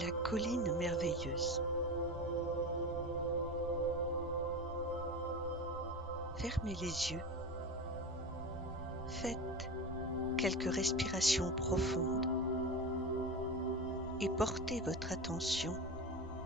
La colline merveilleuse. Fermez les yeux. Faites quelques respirations profondes et portez votre attention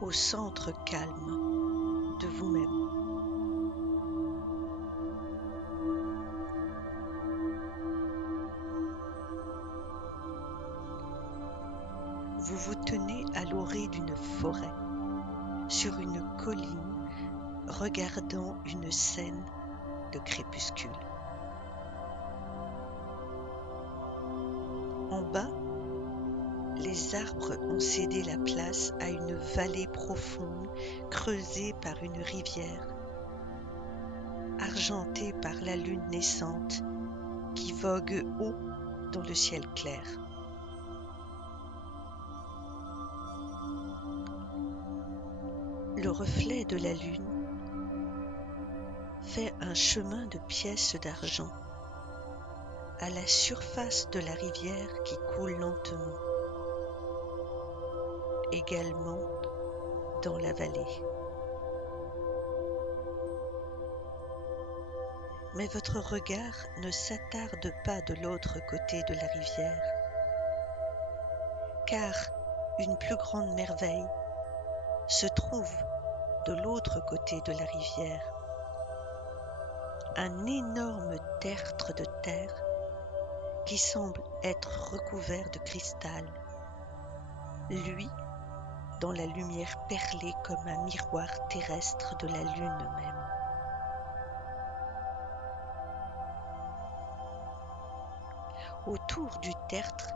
au centre calme de vous-même. Vous vous tenez à l'orée d'une forêt, sur une colline, regardant une scène de crépuscule. En bas, les arbres ont cédé la place à une vallée profonde creusée par une rivière, argentée par la lune naissante qui vogue haut dans le ciel clair. Le reflet de la lune fait un chemin de pièces d'argent à la surface de la rivière qui coule lentement, également dans la vallée. Mais votre regard ne s'attarde pas de l'autre côté de la rivière, car une plus grande merveille se trouve de l'autre côté de la rivière. Un énorme tertre de terre qui semble être recouvert de cristal, lui dans la lumière perlée comme un miroir terrestre de la lune même. Autour du tertre,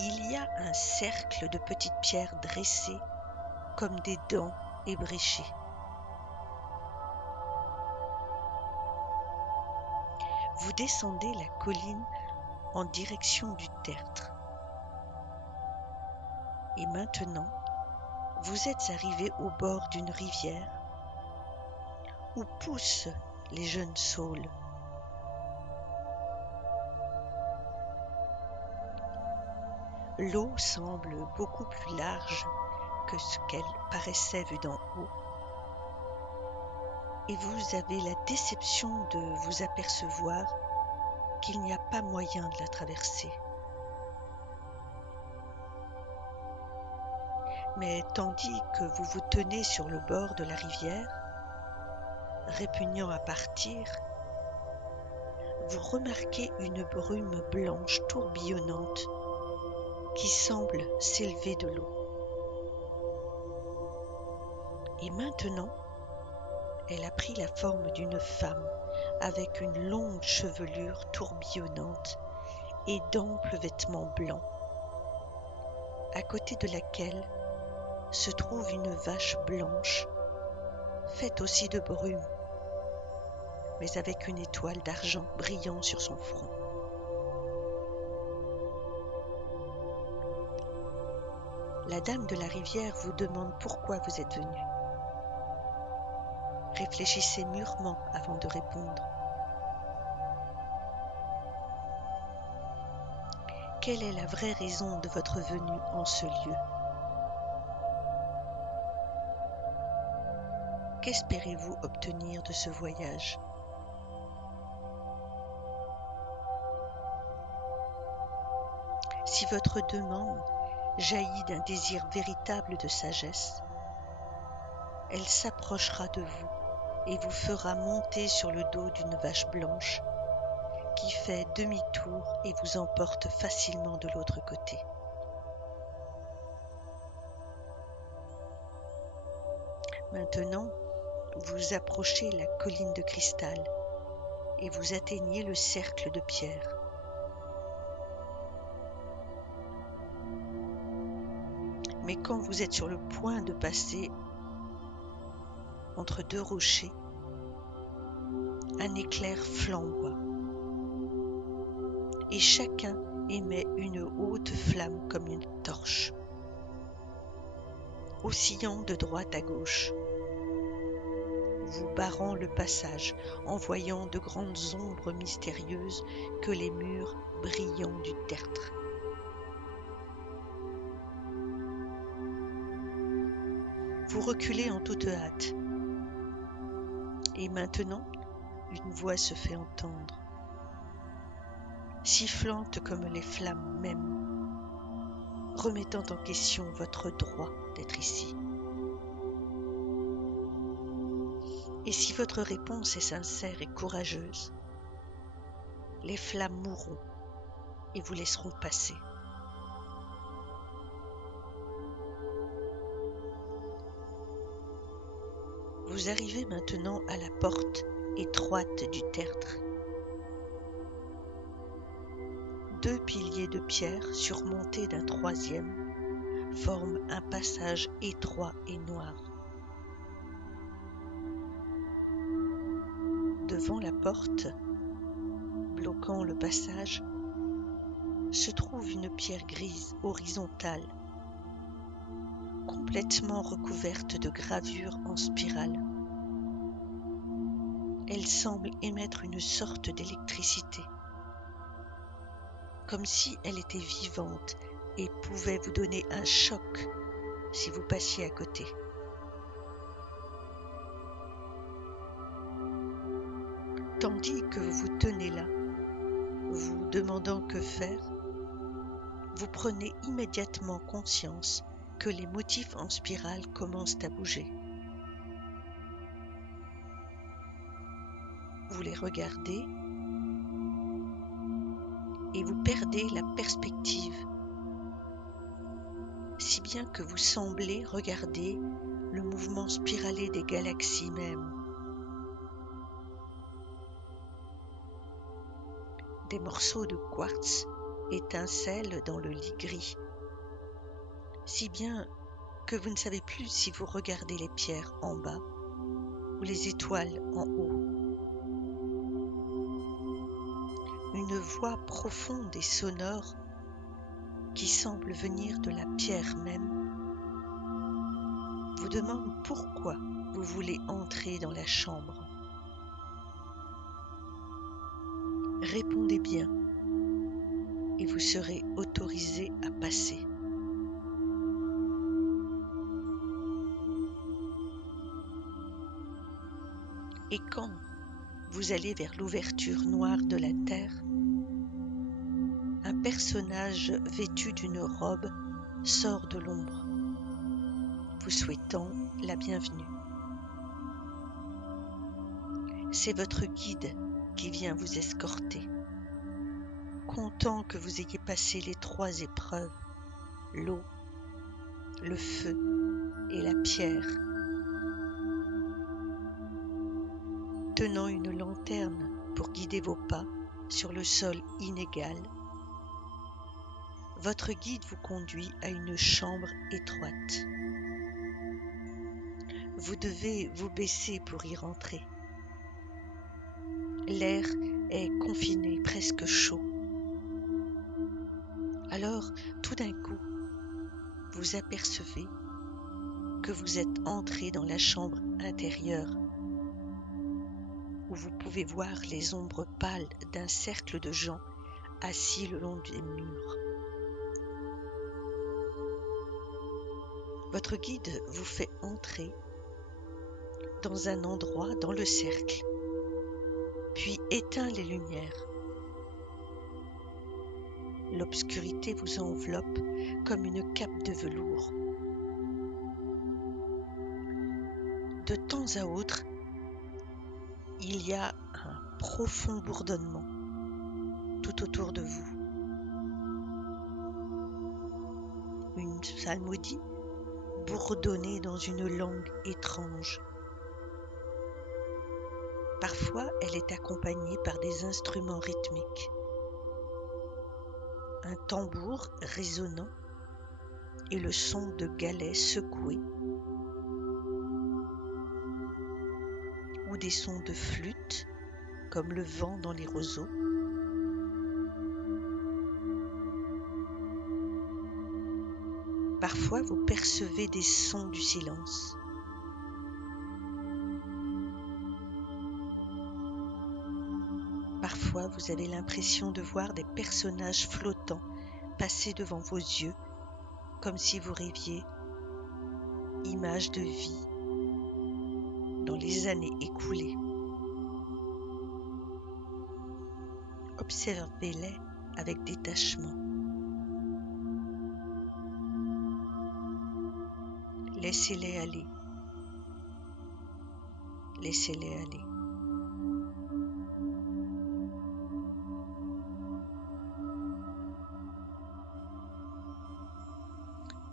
il y a un cercle de petites pierres dressées comme des dents ébréchées. Vous descendez la colline en direction du tertre. Et maintenant, vous êtes arrivé au bord d'une rivière où poussent les jeunes saules. L'eau semble beaucoup plus large que ce qu'elle paraissait vue d'en haut, et vous avez la déception de vous apercevoir qu'il n'y a pas moyen de la traverser. Mais tandis que vous vous tenez sur le bord de la rivière, répugnant à partir, vous remarquez une brume blanche tourbillonnante qui semble s'élever de l'eau. Et maintenant, elle a pris la forme d'une femme avec une longue chevelure tourbillonnante et d'amples vêtements blancs, à côté de laquelle se trouve une vache blanche, faite aussi de brume, mais avec une étoile d'argent brillant sur son front. La dame de la rivière vous demande pourquoi vous êtes venu. Réfléchissez mûrement avant de répondre. Quelle est la vraie raison de votre venue en ce lieu? Qu'espérez-vous obtenir de ce voyage? Si votre demande jaillit d'un désir véritable de sagesse, elle s'approchera de vous et vous fera monter sur le dos d'une vache blanche qui fait demi-tour et vous emporte facilement de l'autre côté. Maintenant, vous approchez la colline de cristal et vous atteignez le cercle de pierre. Mais quand vous êtes sur le point de passer entre deux rochers, un éclair flamboie et chacun émet une haute flamme comme une torche, oscillant de droite à gauche, vous barrant le passage, en voyant de grandes ombres mystérieuses que les murs brillants du tertre. Vous reculez en toute hâte. Et maintenant, une voix se fait entendre, sifflante comme les flammes mêmes, remettant en question votre droit d'être ici. Et si votre réponse est sincère et courageuse, les flammes mourront et vous laisseront passer. Vous arrivez maintenant à la porte étroite du tertre. 2 piliers de pierre surmontés d'un 3e forment un passage étroit et noir. Devant la porte, bloquant le passage, se trouve une pierre grise horizontale, complètement recouverte de gravures en spirale. Elle semble émettre une sorte d'électricité, comme si elle était vivante et pouvait vous donner un choc si vous passiez à côté. Tandis que vous vous tenez là, vous demandant que faire, vous prenez immédiatement conscience que les motifs en spirale commencent à bouger. Vous les regardez et vous perdez la perspective, si bien que vous semblez regarder le mouvement spiralé des galaxies même. Des morceaux de quartz étincellent dans le lit gris, si bien que vous ne savez plus si vous regardez les pierres en bas ou les étoiles en haut. Une voix profonde et sonore qui semble venir de la pierre même vous demande pourquoi vous voulez entrer dans la chambre. Répondez bien et vous serez autorisé à passer. Et quand vous allez vers l'ouverture noire de la terre, un personnage vêtu d'une robe sort de l'ombre, vous souhaitant la bienvenue. C'est votre guide qui vient vous escorter, content que vous ayez passé les 3 épreuves, l'eau, le feu et la pierre. Tenant une lanterne pour guider vos pas sur le sol inégal, votre guide vous conduit à une chambre étroite. Vous devez vous baisser pour y rentrer. L'air est confiné, presque chaud. Alors, tout d'un coup, vous apercevez que vous êtes entré dans la chambre intérieure, où vous pouvez voir les ombres pâles d'un cercle de gens assis le long des murs. Votre guide vous fait entrer dans un endroit dans le cercle, puis éteint les lumières. L'obscurité vous enveloppe comme une cape de velours. De temps à autre, il y a un profond bourdonnement tout autour de vous. Une psalmodie bourdonnée dans une langue étrange. Parfois, elle est accompagnée par des instruments rythmiques. Un tambour résonnant et le son de galets secoués ou des sons de flûte comme le vent dans les roseaux. Parfois, vous percevez des sons du silence. Parfois, vous avez l'impression de voir des personnages flottants passer devant vos yeux, comme si vous rêviez images de vie dans les années écoulées. Observez-les avec détachement. Laissez-les aller. Laissez-les aller.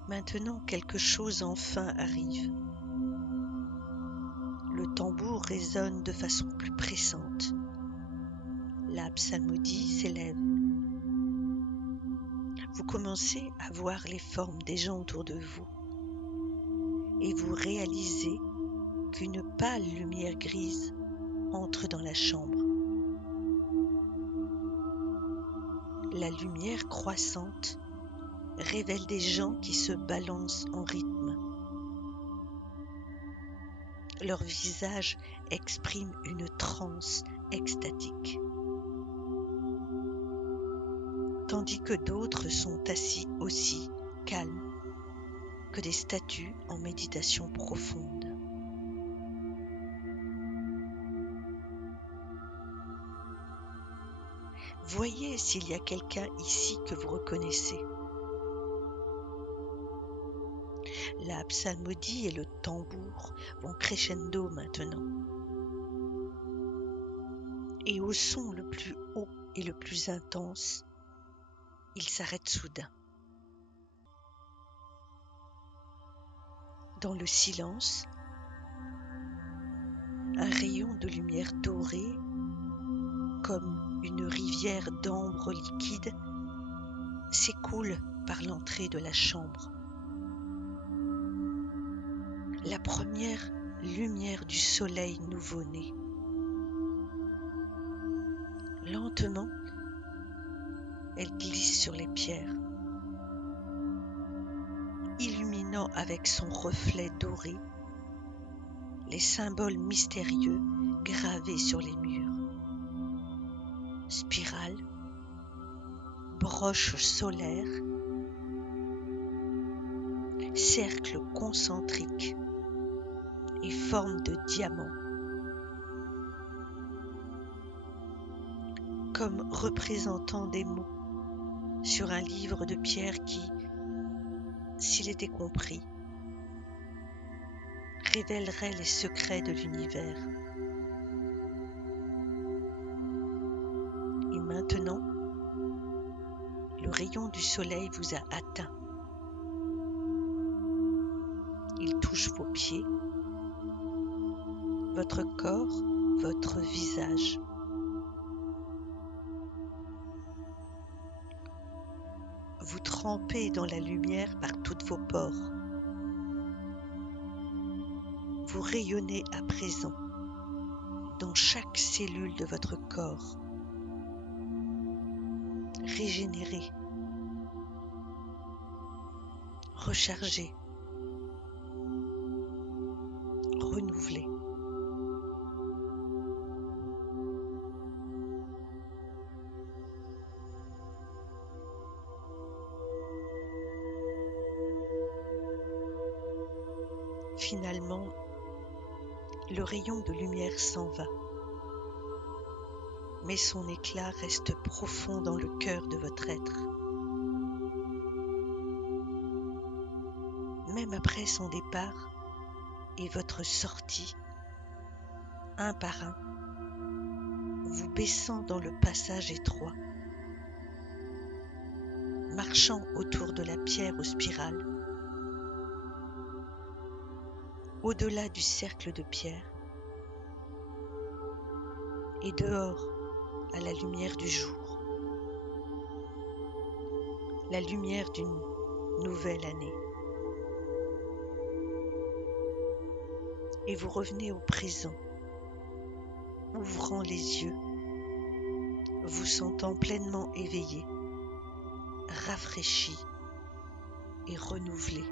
Maintenant, quelque chose enfin arrive. Le tambour résonne de façon plus pressante. La psalmodie s'élève. Vous commencez à voir les formes des gens autour de vous et vous réalisez qu'une pâle lumière grise entre dans la chambre. La lumière croissante révèle des gens qui se balancent en rythme. Leur visage exprime une transe extatique, tandis que d'autres sont assis aussi, calmes, que des statues en méditation profonde. Voyez s'il y a quelqu'un ici que vous reconnaissez. La psalmodie et le tambour vont crescendo maintenant. Et au son le plus haut et le plus intense, il s'arrête soudain. Dans le silence, un rayon de lumière dorée, comme une rivière d'ambre liquide, s'écoule par l'entrée de la chambre. La première lumière du soleil nouveau-né. Lentement, elle glisse sur les pierres, illuminant avec son reflet doré les symboles mystérieux gravés sur les murs. Spirale, broche solaire, cercle concentrique et forme de diamant, comme représentant des mots sur un livre de pierre qui, s'il était compris, révélerait les secrets de l'univers. Et maintenant, le rayon du soleil vous a atteint. Il touche vos pieds, votre corps, votre visage. Vous trempez dans la lumière par toutes vos pores. Vous rayonnez à présent dans chaque cellule de votre corps, régénéré, rechargé, renouvelé. Finalement, le rayon de lumière s'en va, mais son éclat reste profond dans le cœur de votre être. Même après son départ et votre sortie, un par un, vous baissant dans le passage étroit, marchant autour de la pierre aux spirales, au-delà du cercle de pierre, et dehors à la lumière du jour, la lumière d'une nouvelle année. Et vous revenez au présent, ouvrant les yeux, vous sentant pleinement éveillé, rafraîchi et renouvelé.